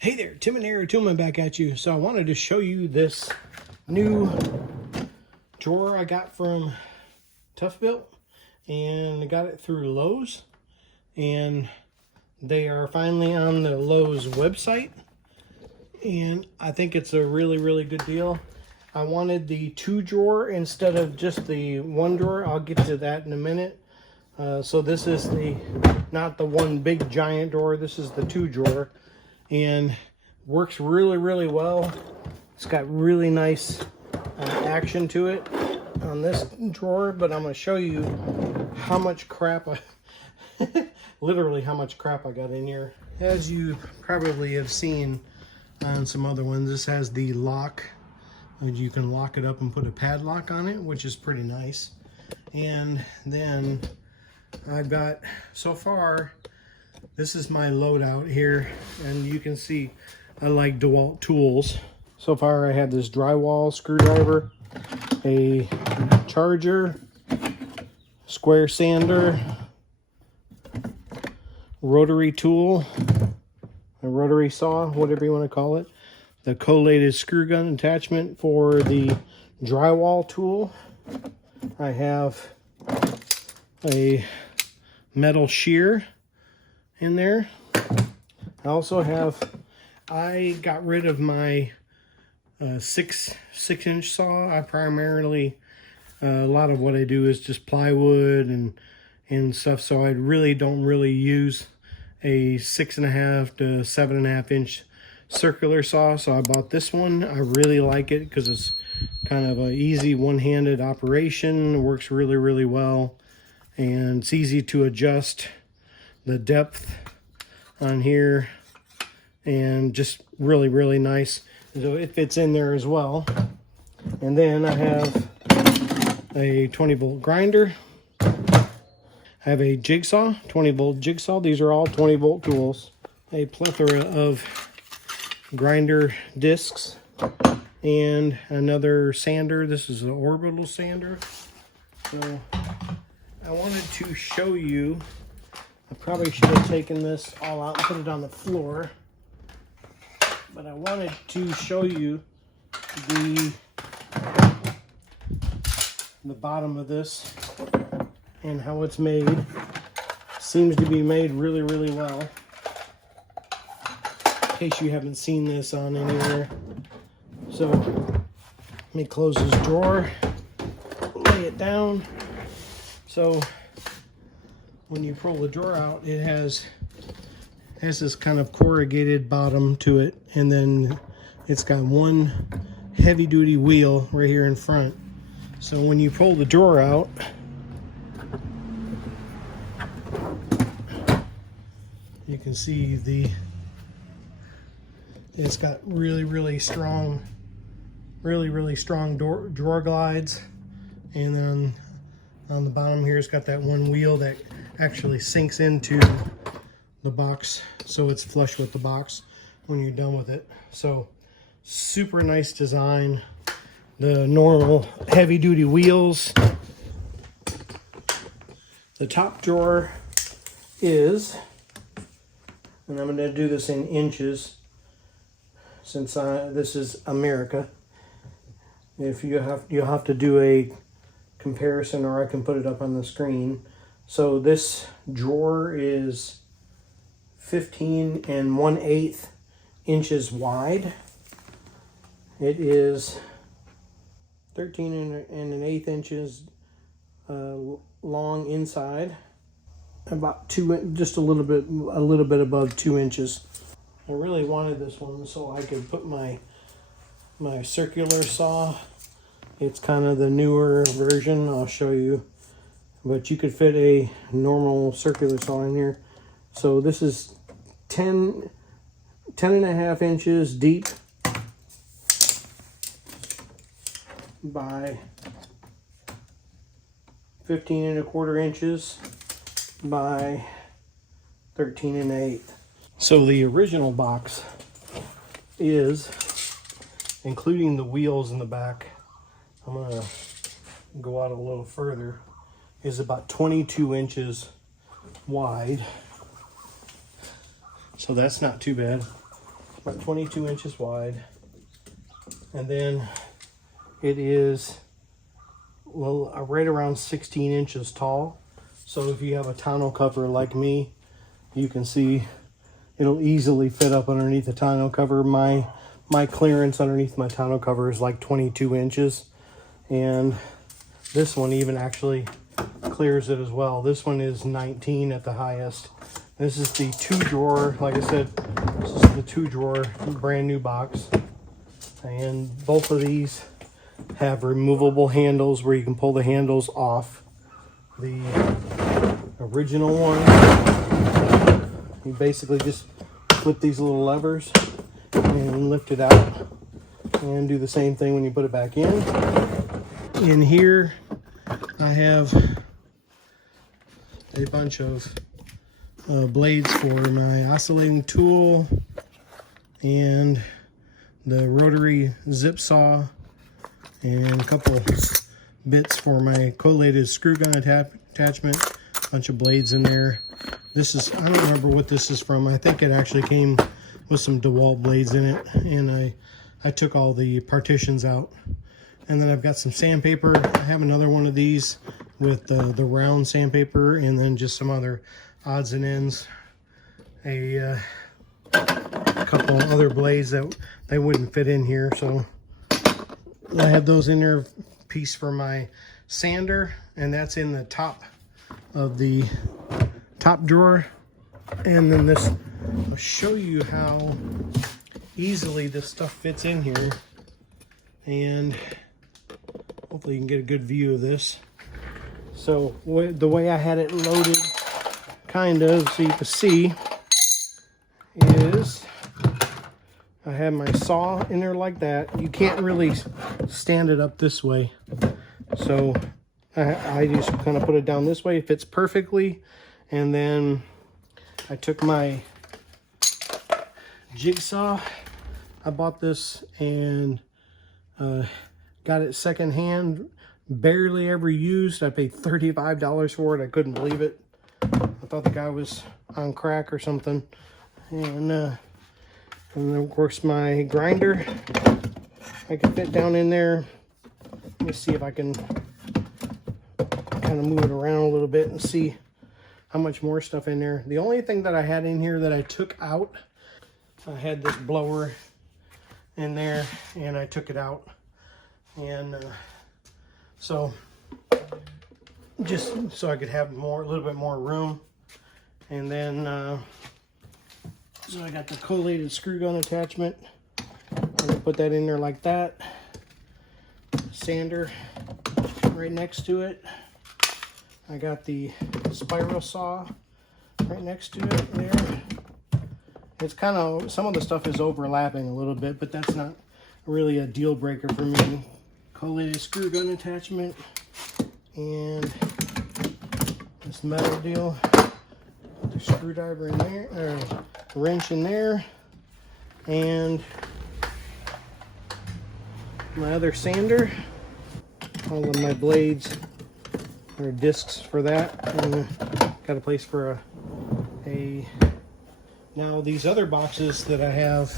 Hey there, Tim and Harry Tillman back at you. So I wanted to show you this new drawer I got from Toughbuilt, and I got it through Lowe's, and they are finally on the Lowe's website, and I think it's a really good deal. I wanted the 2 drawer instead of just the 1 drawer. I'll get to that in a minute. So this is not the one big giant drawer, this is the 2 drawer. And works really well. It's got really nice action to it on this drawer, but I'm going to show you how much crap literally how much crap I got in here. As you probably have seen on some other ones, this has the lock, and you can lock it up and put a padlock on it, which is pretty nice. And then I've got, so far, this is my loadout here, and you can see I like DeWalt tools. So far I have this drywall screwdriver, a charger, square sander, rotary tool, a rotary saw, whatever you want to call it, the collated screw gun attachment for the drywall tool. I have a metal shear in there. I also have, I got rid of my 6-inch saw. I primarily, a lot of what I do is just plywood and stuff, so I don't really use a 6.5 to 7.5 inch circular saw. So I bought this one. I really like it because it's kind of an easy one-handed operation. It works really well, and it's easy to adjust the depth on here, and just really nice. So it fits in there as well. And then I have a 20-volt grinder. I have a jigsaw, 20-volt jigsaw. These are all 20-volt tools. A plethora of grinder discs, and another sander. This is an orbital sander. So I wanted to show you, I probably should have taken this all out and put it on the floor, but I wanted to show you the bottom of this and how it's made. Seems to be made really well, in case you haven't seen this on anywhere. So let me close this drawer, lay it down. So when you pull the drawer out, it has this kind of corrugated bottom to it, and then it's got one heavy-duty wheel right here in front. So when you pull the drawer out, you can see it's got really strong drawer glides, and then on the bottom here it's got that one wheel that actually sinks into the box, so it's flush with the box when you're done with it. So super nice design. The normal heavy-duty wheels. The top drawer is, and I'm going to do this in inches since this is America. If you'll have to do a comparison, or I can put it up on the screen. So this drawer is 15 1/8 inches wide. It is 13 1/8 inches long inside, about just a little bit above 2 inches. I really wanted this one so I could put my circular saw. It's kind of the newer version, I'll show you, but you could fit a normal circular saw in here. So this is 10 1/2 inches deep by 15 1/4 inches by 13 1/8. So the original box is, including the wheels in the back, I'm gonna go out a little further, is about 22 inches wide. So that's not too bad. about 22 inches wide. And then it is, well, right around 16 inches tall. So if you have a tonneau cover like me, you can see it'll easily fit up underneath the tonneau cover. My clearance underneath my tonneau cover is like 22 inches. And this one even actually clears it as well. This one is 19 at the highest. This is the 2-drawer, like I said, this is the 2-drawer brand new box. And both of these have removable handles where you can pull the handles off. The original one, you basically just flip these little levers and lift it out, and do the same thing when you put it back in. In here I have a bunch of blades for my oscillating tool and the rotary zip saw, and a couple bits for my collated screw gun attachment. A bunch of blades in there. This is, I don't remember what this is from. I think it actually came with some DeWalt blades in it, and I took all the partitions out. And then I've got some sandpaper. I have another one of these with the round sandpaper, and then just some other odds and ends. A couple other blades that they wouldn't fit in here, so I have those in there. Piece for my sander, and that's in the top of the top drawer. And then this, I'll show you how easily this stuff fits in here, and hopefully you can get a good view of this. So the way I had it loaded, kind of, so you can see, is I have my saw in there like that. You can't really stand it up this way, so I just kind of put it down this way. It fits perfectly. And then I took my jigsaw. I bought this and got it secondhand, barely ever used. I paid $35 for it. I couldn't believe it. I thought the guy was on crack or something. And then of course my grinder, I can fit down in there. Let me see if I can kind of move it around a little bit and see how much more stuff in there. The only thing that I had in here that I took out, I had this blower in there and I took it out. And so just so I could have a little bit more room. And then so I got the collated screw gun attachment. I'm gonna put that in there like that. Sander right next to it. I got the spiral saw right next to it there. It's kind of, some of the stuff is overlapping a little bit, but that's not really a deal breaker for me. Collated screw gun attachment, and this metal deal. Put the screwdriver in there, or wrench in there, and my other sander. All of my blades or discs for that, and got a place for a now these other boxes that I have.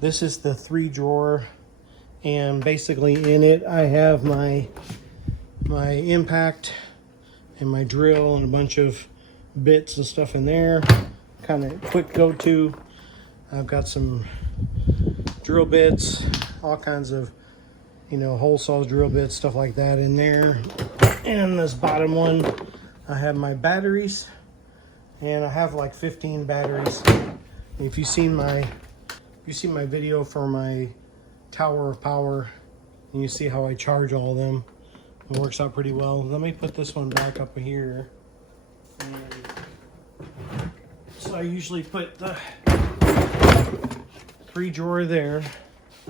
This is the 3-drawer, and basically in it I have my impact and my drill and a bunch of bits and stuff in there. Kind of quick go-to. I've got some drill bits, all kinds of, you know, hole saws, drill bits, stuff like that in there. And this bottom one, I have my batteries, and I have like 15 batteries. If you've seen my video for my Tower of Power, and you see how I charge all of them, it works out pretty well. Let me put this one back up here. And so I usually put the 3-drawer there,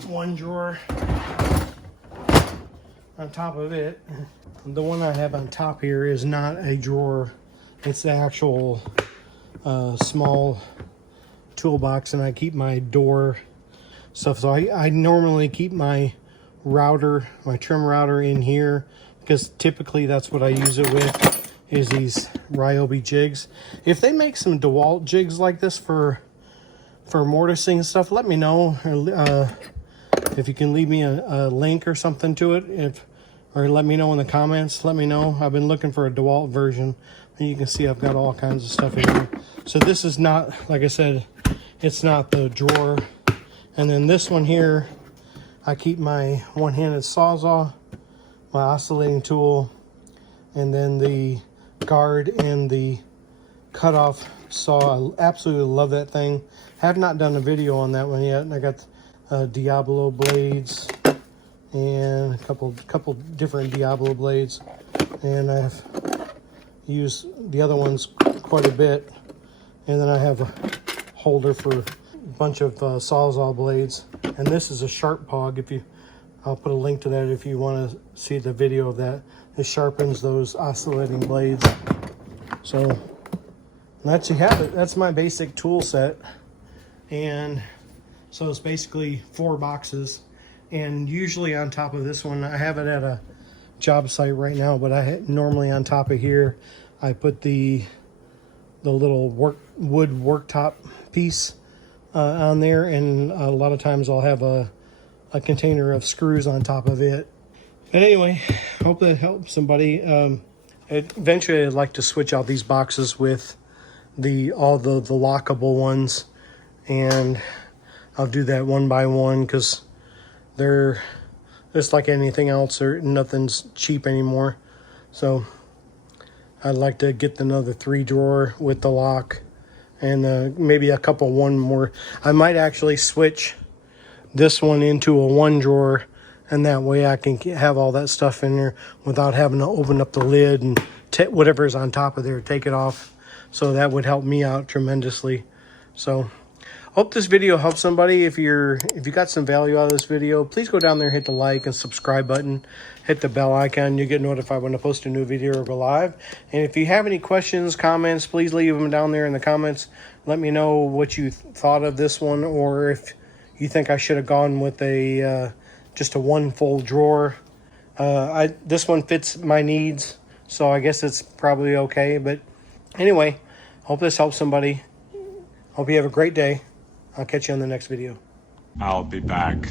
1 drawer on top of it. The one I have on top here is not a drawer. It's the actual small toolbox, and I keep my door stuff. So I normally keep my router, my trim router, in here, because typically that's what I use it with, is these Ryobi jigs. If they make some DeWalt jigs like this for for mortising and stuff, let me know. If you can leave me a link or something to it, or let me know in the comments. Let me know. I've been looking for a DeWalt version. And you can see I've got all kinds of stuff in here. So this is not, like I said, it's not the drawer. And then this one here, I keep my one-handed Sawzall, my oscillating tool, and then the guard and the cutoff saw. I absolutely love that thing. Have not done a video on that one yet. And I got Diablo blades and a couple different Diablo blades, and I've used the other ones quite a bit. And then I have a holder for a bunch of Sawzall blades, and this is a Sharp Pog. I'll put a link to that if you want to see the video of that. It sharpens those oscillating blades. So that's you have it. That's my basic tool set. And so it's basically 4 boxes. And usually on top of this one, I have it at a job site right now, but normally on top of here, I put the little wood worktop piece on there, and a lot of times I'll have a container of screws on top of it. But anyway, hope that helps somebody. Eventually I'd like to switch out these boxes with all the lockable ones, and I'll do that one by one, because they're just like anything else, nothing's cheap anymore. So I'd like to get another 3 drawer with the lock, and maybe one more. I might actually switch this one into a 1 drawer, and that way I can have all that stuff in there without having to open up the lid and whatever's on top of there, take it off. So that would help me out tremendously. So hope this video helps somebody. If you got some value out of this video, please go down there, hit the like and subscribe button, hit the bell icon. You get notified when I post a new video or go live. And if you have any questions, comments, please leave them down there in the comments. Let me know what you thought of this one, or if you think I should have gone with just a 1 full drawer. This one fits my needs, so I guess it's probably okay. But anyway, hope this helps somebody. Hope you have a great day. I'll catch you on the next video. I'll be back.